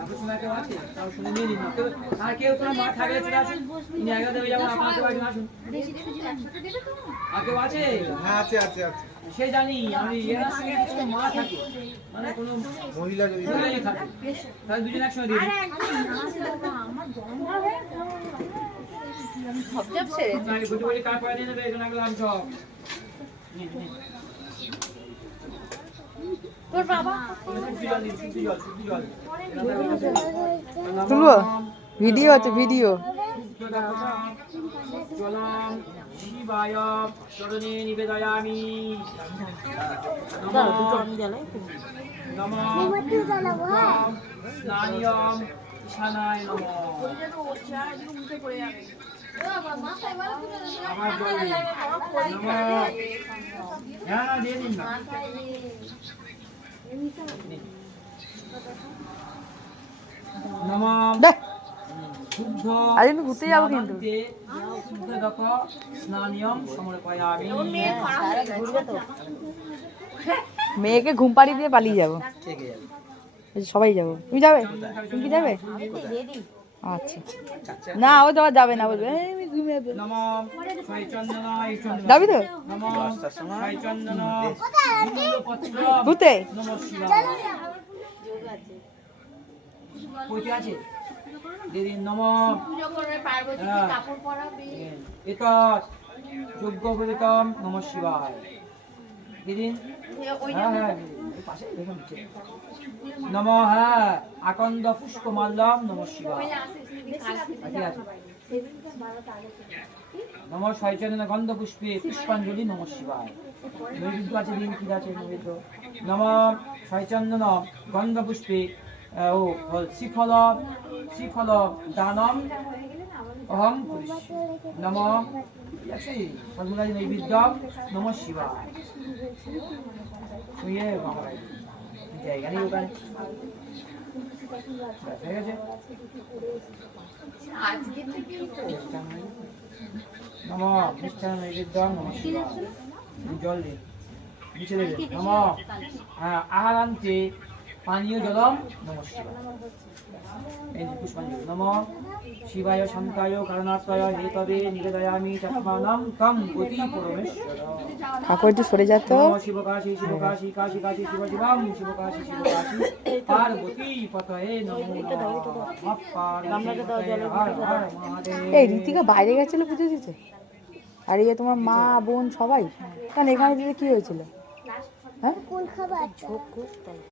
ঠাকুর সময় কেউ আছে তাও শুনে নিয়ে নিন আর কেউ কোনো মা থাকলে চলে আসুন ইনি আগে দেবে যেমন আপনাকে বাড়ি আসুন আর কেউ আছে হ্যাঁ আছে আছে আছে সে জানি আমি এনার সঙ্গে কোনো মা থাকে মানে কোনো মহিলা যদি থাকে তাহলে দুজন একসঙ্গে দিয়ে দিন গুটি গুটি কাজ করে নিয়ে নেবে এখানে আগে আমি সব তোর বাবা তুলবো ভিডিও আছে ভিডিও চলাম শিবায় চরণে নিবেদয়ামি নমঃ স্নানিয়ম ঈশানায় নমঃ আমার জল দিন নমঃ হ্যাঁ দিয়ে দিন না নমঃ দেখ শুদ্ধ আজ আমি ঘুরতে যাবো কিন্তু শুদ্ধ দেখো স্নানিয়ম সমর্পয়ামি মেয়েকে ঘুম পাড়িয়ে দিয়ে পালিয়ে যাবো সবাই যাবো তুমি যাবে তুমি কি যাবে আচ্ছা না ও তো যাবে না বলবে আমি ঘুমিয়ে যাবো নমঃ শয়চন্দনায় চন্দন যাবি তো নমঃ শয়চন্দন ঘুরতে নমঃ শিবায় কইতে আছে দেরি নমঃ এত যোগ্য বলিতম নমঃ শিবায় দিদিন হ্যাঁ পাশে দেখুন নমঃ আকন্দ পুষ্পমাল্যম নমঃ শিবায় আছে আছে নমঃ শয়চন্দন গন্ধ পুষ্পে পুষ্পাঞ্জলি নমঃ শিবায় নৈবেদ্য আছে দিন কি আছে নৈবেদ্য নমঃ শয়চন্দন গন্ধ পুষ্পে ও শ্রীফল শ্রীফল দানম অহম নমঃ সর্বদাই নৈবেদ্য নমঃ শিবায় শুয়ে জায়গা নেই ওখানে ঠিক আছে নমঃ মিষ্টান্ন নৈবেদ্য নমঃ শিবায় জল দিন নিচে দেবে নমঃ আহারান্তে পানীয় জলম নমঃ শিবায় এই পুষ্পাঞ্জলি নমঃ শিবায় শান্তায় কারণাত্ময় হেতবে নিবেদয়ামি চাত্মানাম তম গতি পরমেশ্বর ঠাকুর একটু সরে যা তো শিবকাশী শিবকাশী কাশী কাশী শিব শিবম শিবকাশী শিবকাশী পার্বতী পতয়ে নমো এই ঋতিকা বাইরে গেছিল পুজো দিতে আর ইয়ে তোমার মা বোন সবাই কারণ এখানে দিতে কি হয়েছিল হ্যাঁ